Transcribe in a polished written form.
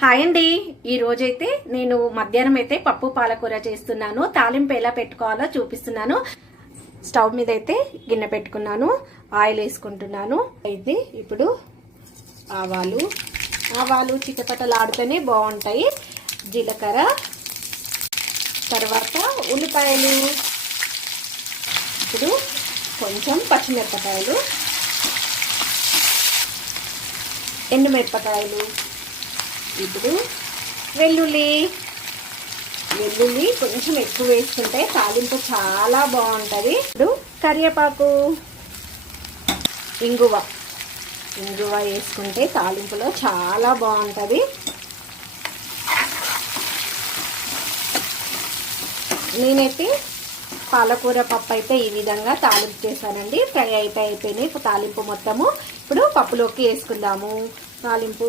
Hi అండి, ఈ రోజైతే నేను మధ్యాహ్నం అయితే పప్పు పాలకూర చేస్తున్నాను. తాలింపు ఎలా పెట్టుకోవాలో చూపిస్తున్నాను. స్టవ్ మీద అయితే గిన్నె పెట్టుకున్నాను, ఆయిల్ వేసుకుంటున్నాను. అయితే ఇప్పుడు ఆవాలు చిటపటలాడితేనే బాగుంటాయి. జీలకర్ర, తర్వాత ఉల్లిపాయలు, ఇప్పుడు కొంచెం పచ్చిమిరపకాయలు, ఎండుమిరపకాయలు, ఇప్పుడు వెల్లుల్లి కొంచెం ఎక్కువ వేసుకుంటే తాలింపు చాలా బాగుంటుంది. ఇప్పుడు కరివేపాకు, ఇంగువ వేసుకుంటే తాలింపులో చాలా బాగుంటుంది. నేనైతే పాలకూర పప్పు అయితే ఈ విధంగా తాలింపు చేశానండి. ఫ్రై అయిపోయినాయి తాలింపు మొత్తము. ఇప్పుడు పప్పులోకి వేసుకుందాము. తాలింపు